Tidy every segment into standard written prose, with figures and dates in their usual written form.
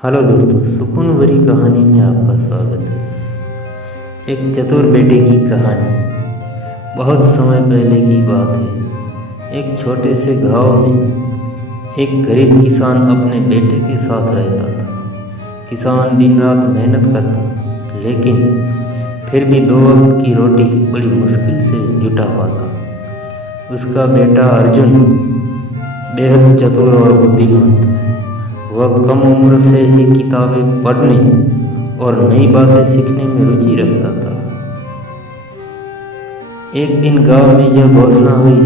Hello दोस्तों, सुकून भरी कहानी में आपका स्वागत है। एक चतुर बेटे की कहानी। बहुत समय पहले की बात है। एक छोटे से गांव में एक गरीब किसान अपने बेटे के साथ रहता था। किसान दिन रात मेहनत करता, लेकिन फिर भी दो वक्त की रोटी बड़ी मुश्किल से जुटा पाता। उसका बेटा अर्जुन बेहद चतुर और बुद्धिमान था। वह कम उम्र से ही किताबें पढ़ने और नई बातें सीखने में रुचि रखता था। एक दिन गांव में यह घोषणा हुई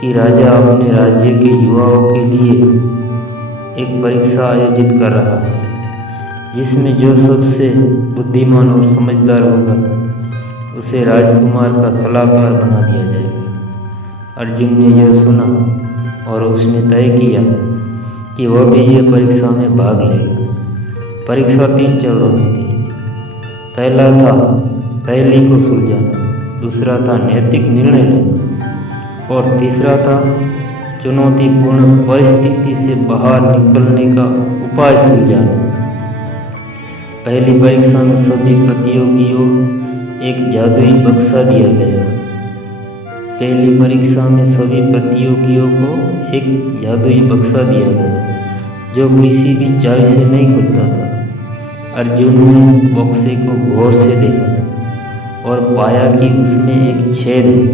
कि राजा अपने राज्य के युवाओं के लिए एक परीक्षा आयोजित कर रहा है, जिसमें जो सबसे बुद्धिमान और समझदार होगा उसे राजकुमार का सलाहकार बना दिया जाएगा। अर्जुन ने यह सुना और उसने तय किया कि वह भी यह परीक्षा में भाग लेगा। परीक्षा 3 चरणों में थी। पहला था पहेली को सुलझाना, दूसरा था नैतिक निर्णय लेना और तीसरा था चुनौतीपूर्ण परिस्थिति से बाहर निकलने का उपाय सुलझाना। पहली परीक्षा में सभी प्रतियोगियों एक जादुई बक्सा दिया गया। पहली परीक्षा में सभी प्रतियोगियों को एक जादुई बक्सा दिया गया जो किसी भी चाबी से नहीं खुलता था। अर्जुन ने बक्से को गौर से देखा और पाया कि उसमें एक छेद है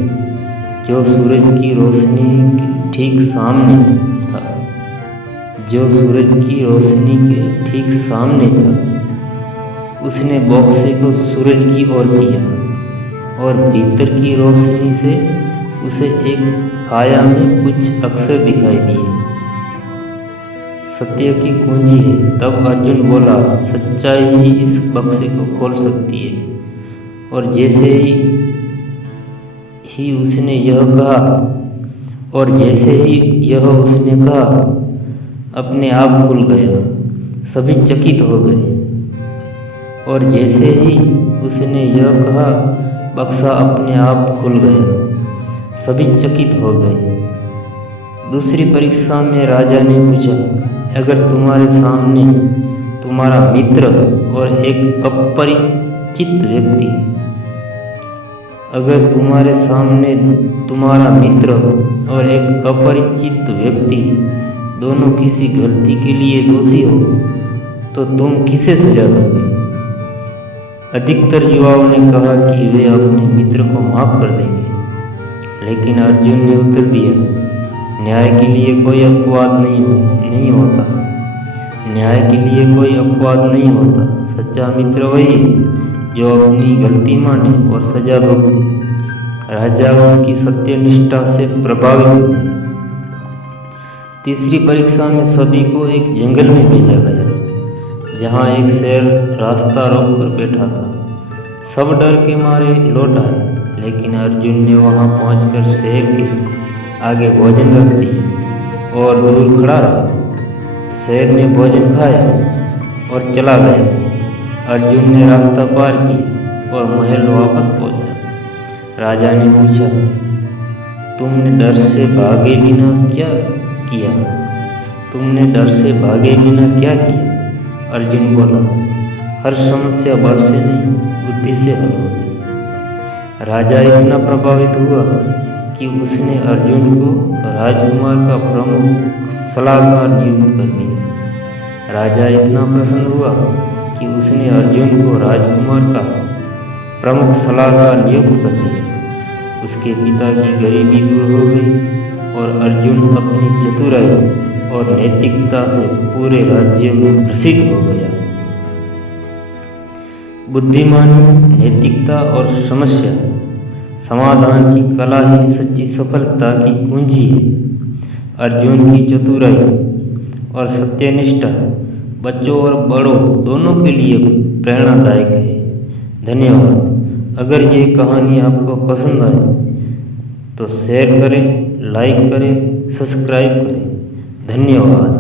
जो सूरज की रोशनी के ठीक सामने था। उसने बक्से को सूरज की ओर किया और भीतर की रोशनी से उसे एक छाया में कुछ अक्षर दिखाई दिए। सत्य की कुंजी है। तब अर्जुन बोला, सच्चाई ही इस बक्से को खोल सकती है। और जैसे ही उसने यह कहा अपने आप खुल गया। सभी चकित हो गए। और जैसे ही उसने यह कहा बक्सा अपने आप खुल गया। सभी चकित हो गए। दूसरी परीक्षा में राजा ने पूछा, अगर तुम्हारे सामने तुम्हारा मित्र और एक अपरिचित व्यक्ति दोनों किसी गलती के लिए दोषी हो तो तुम किसे सजा दोगे? अधिकतर युवाओं ने कहा कि वे अपने मित्र को माफ कर देंगे, लेकिन अर्जुन ने उत्तर दिया, न्याय के लिए कोई अपवाद नहीं होता। सच्चा मित्र वही जो अपनी गलती माने और सजा भुगते। राजा उसकी सत्यनिष्ठा से प्रभावित हुए। तीसरी परीक्षा में सभी को एक जंगल में भेजा गया, जहाँ एक शेर रास्ता रोक कर बैठा था। सब डर के मारे लौट आए, लेकिन अर्जुन ने वहाँ पहुंचकर शेर के आगे भोजन रख दिया और दूर खड़ा रहा। शेर ने भोजन खाया और चला गया। अर्जुन ने रास्ता पार किया और महल वापस पहुंचा। राजा ने पूछा, तुमने डर से भागे बिना क्या किया? अर्जुन बोला, हर समस्या बल से नहीं, बुद्धि से हल होती है। राजा इतना प्रभावित हुआ कि उसने अर्जुन को राजकुमार का प्रमुख सलाहकार नियुक्त कर दिया। राजा इतना प्रसन्न हुआ कि उसने अर्जुन को राजकुमार का प्रमुख सलाहकार नियुक्त कर दिया। उसके पिता की गरीबी दूर हो गई और अर्जुन अपनी चतुराई और नैतिकता से पूरे राज्य में प्रसिद्ध हो गया। बुद्धिमानी, नैतिकता और समस्या समाधान की कला ही सच्ची सफलता की कुंजी है। अर्जुन की चतुराई और सत्यनिष्ठा बच्चों और बड़ों दोनों के लिए प्रेरणादायक है। धन्यवाद। अगर ये कहानी आपको पसंद आए तो शेयर करें, लाइक करें, सब्सक्राइब करें। धन्यवाद।